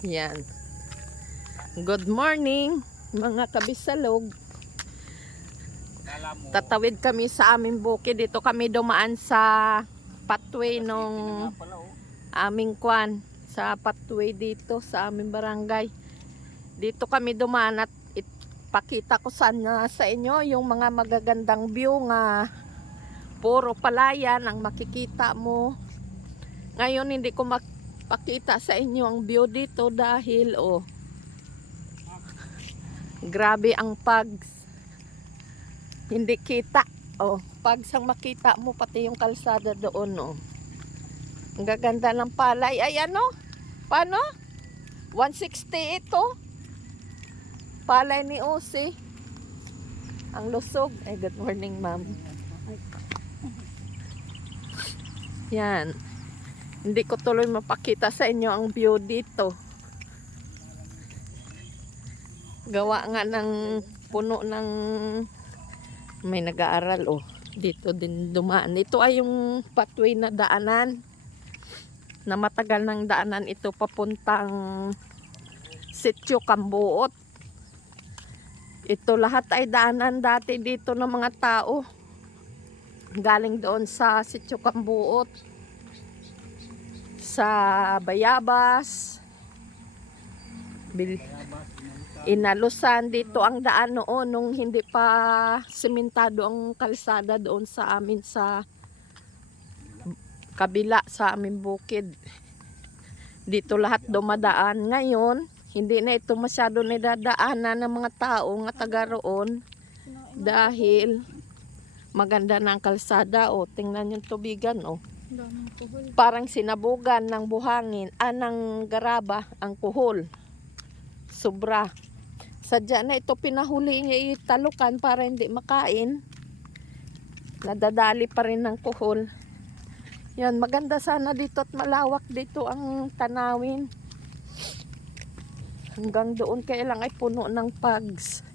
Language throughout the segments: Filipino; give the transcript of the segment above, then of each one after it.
Yan. Good morning, mga kabisalog. Tatawid kami sa aming bukid. Dito kami dumaan sa pathway nung aming kwan. Sa pathway dito sa aming barangay. Dito kami dumaan at ipakita ko sana sa inyo yung mga magagandang view nga puro palayan ang makikita mo. Ngayon hindi ko makita sa inyo ang view dito dahil grabe ang pags. Hindi kita. Pags ang makita mo pati yung kalsada doon. Ang gaganda ng palay. Ay ano? Paano? 160 ito. Palay ni Osi. Ang lusog. Ay, good morning, ma'am. Yan. Hindi ko tuloy mapakita sa inyo ang view dito. Gawa nga ng puno ng may nag-aaral dito din dumaan. Ito ay yung pathway na daanan na matagal ng daanan ito papuntang Sitio Cambuot. Ito lahat ay daanan dati dito ng mga tao galing doon sa Sitio Cambuot, sa Bayabas, Inalusan. Dito ang daan noon nung hindi pa sementado ang kalsada doon sa amin sa kabila sa aming bukid. Dito lahat dumadaan. Ngayon hindi na ito masyado nidadaanan ng mga tao nga taga roon dahil maganda na ang kalsada. Tingnan yung tubigan parang sinabugan ng buhangin, ng garaba ang kuhol. Sobra. Sadya na ito pinahuli niya italukan para hindi makain. Nadadali pa rin ng kuhol. Yan, maganda sana dito at malawak dito ang tanawin. Hanggang doon kailang ay puno ng pags.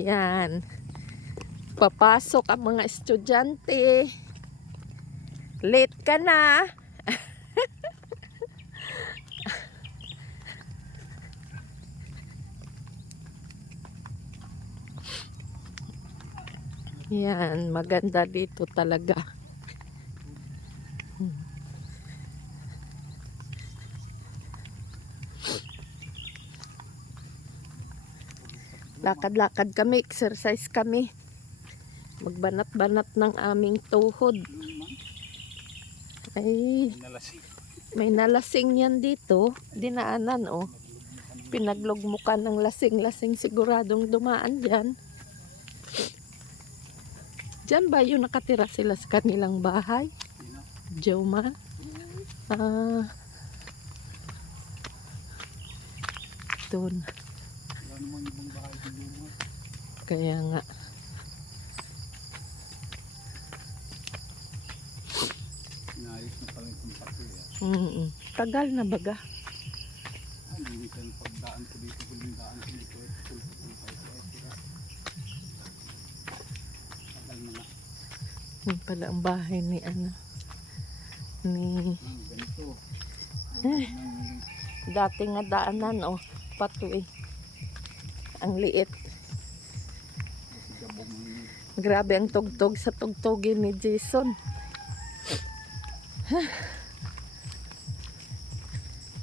Yan. Papasok ang mga estudyante. Late ka na. Yan, maganda dito talaga. Lakad-lakad kami, exercise kami. Magbanat-banat ng aming tuhod. Ay, may nalasing yan dito. Dinaanan Pinaglugmukan ng lasing-lasing, siguradong dumaan dyan. Diyan ba yung nakatira sila sa kanilang bahay? Joma? Doon. Kaya nga. Inayos na pala itong pathway. Tagal na baga. Hindi ka yung pagdaan ko dito, huling daan ko dito. Tagal na na. Yun pala ang bahay ni Ganito. Dati nga daanan pathway. Ang liit. Grabe ang tugtog sa tugtogin ni Jason.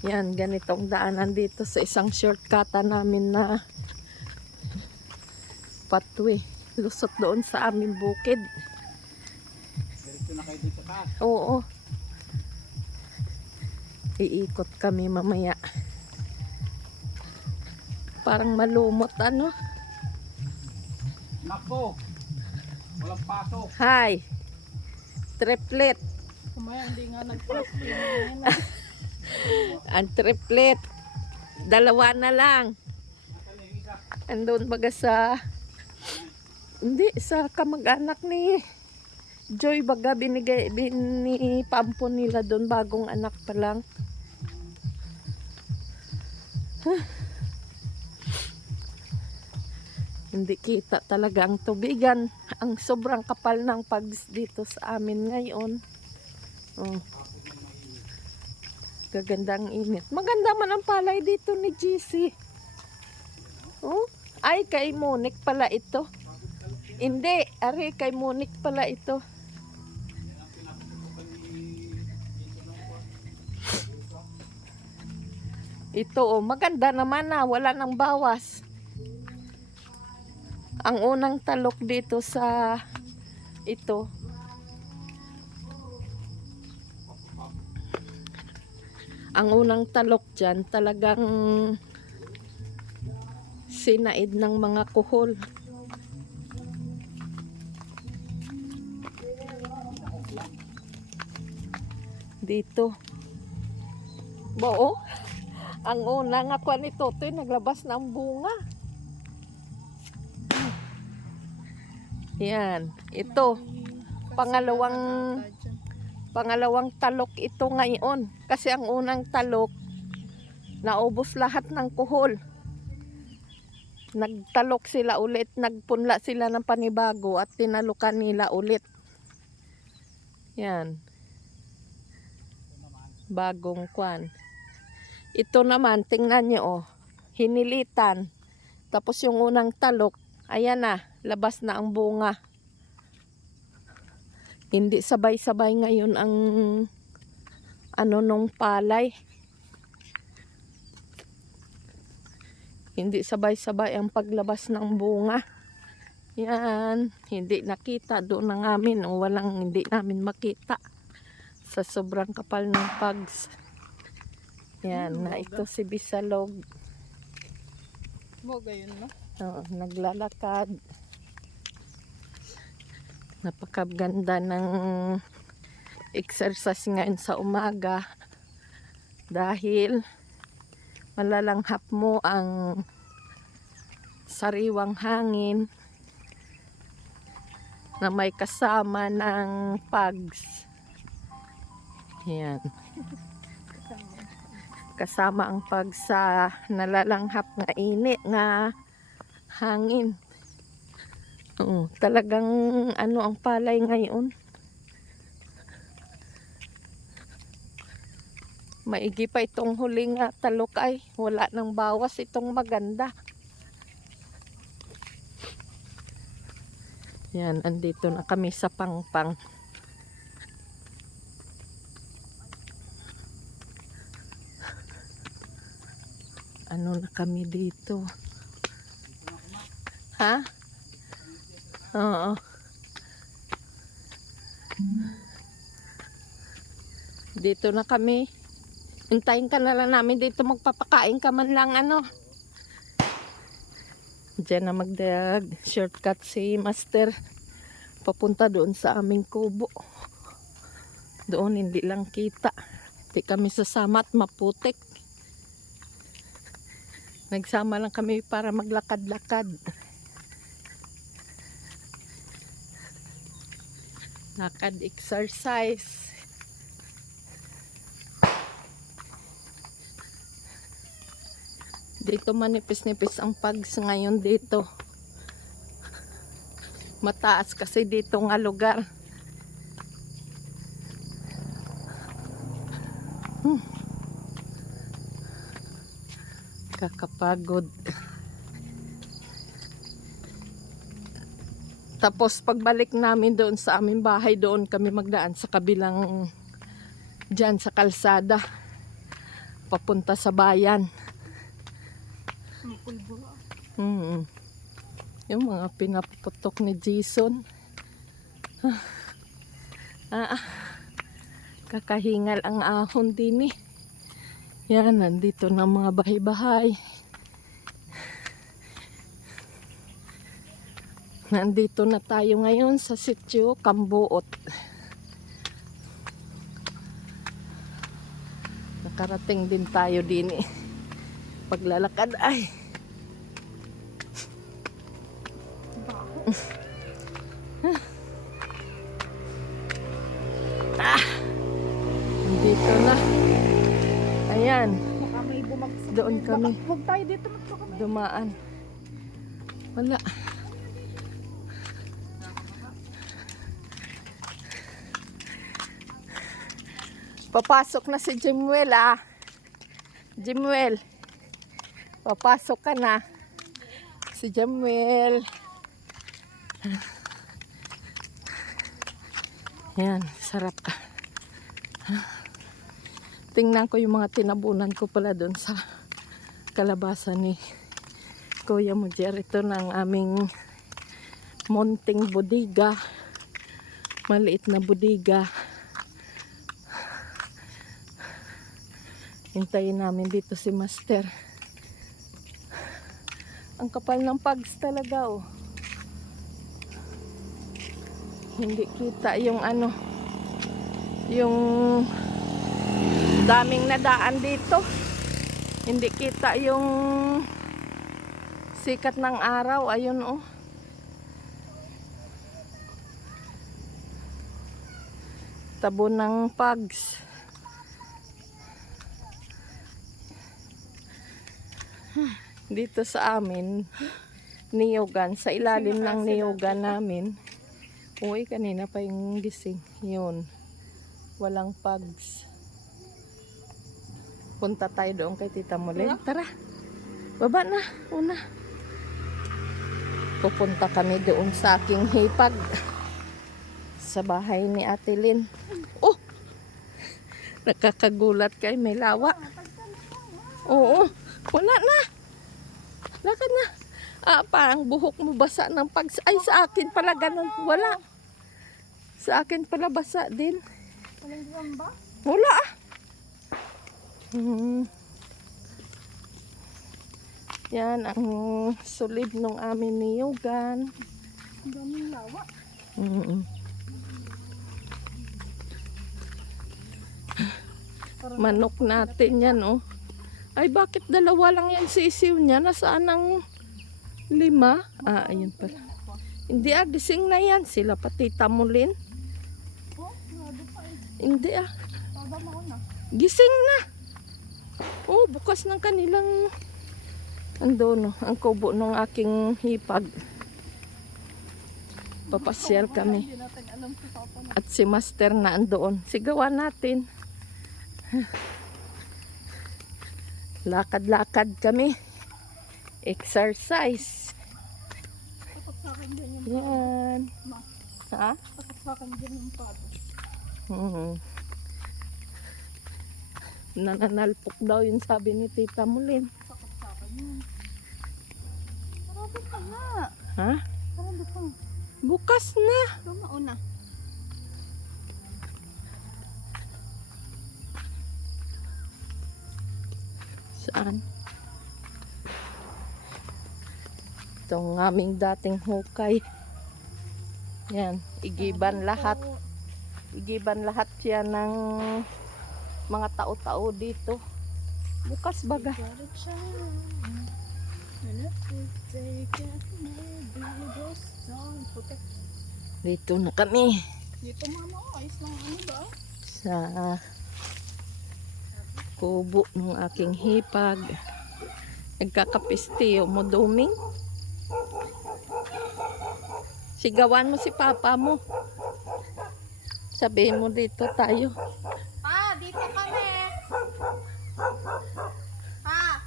Yan, ganitong daanan dito sa isang shortcut namin na pathway. Lusot doon sa aming bukid. Diretso na kayo dito ka. Oo. Iikot kami mamaya. Parang malumot Nako! Walang pasok. Hi! Triplet. Kumaya hindi nga nag-post. Ang triplet. Dalawa na lang. Andun baga sa sa kamag-anak ni Joy baga paampon nila doon, bagong anak pa lang. Hindi kita talaga ang tubigan. Ang sobrang kapal ng pags dito sa amin ngayon. Gagandang init. Maganda man ang palay dito ni GC. Oh, ay kay Monique pala ito. Hindi, ari kay Monique pala ito. Ito oh, maganda naman na, wala nang bawas. Ang unang talok dito sa ito. Ang unang talok dyan, talagang sinaid ng mga kuhol. Dito. Bo, ang unang ako nito, naglabas ng bunga. Yan, ito. Pangalawang talok ito ngayon. Kasi ang unang talok, naubos lahat ng kuhol. Nagtalok sila ulit, nagpunla sila ng panibago at tinalukan nila ulit. Yan. Bagong kwan. Ito naman, tingnan nyo oh. Hinilitan. Tapos yung unang talok, ayan na, labas na ang bunga. Hindi sabay-sabay ngayon ang nung palay. Hindi sabay-sabay ang paglabas ng bunga. Yan, hindi nakita doon na ngamin o hindi namin makita sa sobrang kapal ng pags. Yan, na ito si Bisalog. Boga yun, no? Oo, naglalakad. Napakaganda ng exercise ngayon sa umaga dahil malalanghap mo ang sariwang hangin na may kasama ng pags. Yan. Kasama ang pags sa nalalanghap na init nga hangin. Oo, talagang ang palay ngayon. Maigi pa itong huling talok ay wala nang bawas itong maganda. Yan, andito na kami sa Pangpang. Ano na kami dito? Ha? Oo. Dito na kami. Hintayin ka na lang namin dito, magpapakain ka man lang Diyan na shortcut si Master. Papunta doon sa aming kubo. Doon hindi lang kita. Hindi kami sasama at maputik. Nagsama lang kami para maglakad-lakad. Lakad exercise. Dito manipis-nipis ang pags ngayon dito. Mataas kasi dito nga lugar. Kakapagod. Tapos pagbalik namin doon sa aming bahay, doon kami magdaan sa kabilang dyan sa kalsada. Papunta sa bayan. Yung mga pinaputok ni Jason. Kakahingal ang ahon din Yan, nandito na mga bahay-bahay. Nandito na tayo ngayon sa sitio Kambuot. Nakarating din tayo din Paglalakad ay. Nandito na. Ayan. Baka may bumagsak. Doon kami. Huwag tayo dito, kami. Dumaan. Wala. Papasok na si Jimuel ah. Jimuel. Papasok ka na. Si Jimuel. Yan, sarap ka. Tingnan ko yung mga tinabunan ko pala doon sa kalabasa ni Kuya Mujer. Ito ng aming munting bodega. Maliit na bodega. Hintayin namin dito si Master. Ang kapal ng pags talaga oh. Hindi kita yung ano, yung daming nadaan dito. Hindi kita yung sikat ng araw. Ayun oh. Tabo ng pags. Dito sa amin, niyugan, sa ilalim ng niyugan namin. Uy, kanina pa yung gising. Yun. Walang pags. Punta tayo doon kay Tita Mulen. Tara. Baba na. Una. Pupunta kami doon sa aking hipag. Sa bahay ni Ate Lynn. Oh! Nakakagulat kay may lawa. Oo. Wala na. Lakad na. Parang buhok mo basa ng pags. Ay, sa akin pala ganun. Wala. Sa akin pala basa din. Walang ba? Wala ah. Yan ang sulid ng amin niyugan. Ang daming lawa. Manok natin yan oh. Ay, bakit dalawa lang yan sisiw niya? Nasaan ang 5? Ayun pala. Hindi gising na yan. Sila pa Tita Mulen. Oh, grabe pa eh. Hindi Tabang ako na. gising na. Oh, bukas ng kanilang ang kubo ng aking hipag. Papasyal kami. Hindi natin alam si Papa na. At si Master na andoon. Sigawan natin. Lakad-lakad kami. Exercise. Takot sa akin din yung Yan. Ma. Ha? Takot sa akin din yung pado. Nananalpok daw yun sabi ni Tita Mulen. Takot sa akin yun. Marami pa nga. Ha? Marami pa. Bukas na. Lumauna. Saan? Itong aming dating hukay. Yan. Igiban lahat. Igiban lahat yan ng mga tao-tao dito. Bukas baga. Dito na kami. Dito mama, ayos lang ano ba? Sa kubo ng aking hipag. Nagkakapistiyo mo duming. Sigawan mo si papa mo. Sabihin mo dito tayo. Pa, dito kami. Pa.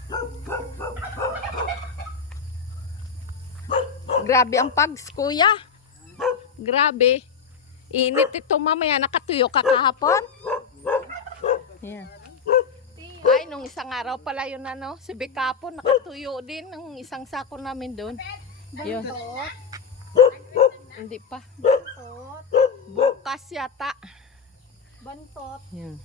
Grabe ang pags, kuya. Grabe. Init ito mamaya. Nakatuyo ka kahapon. Yan. Ay, nung isang araw pala yun ano, si Bekapon nakatuyo din ng isang sako namin doon. Yun. Bantot. Hindi pa. Bantot. Bukas yata. Bantot. Yan.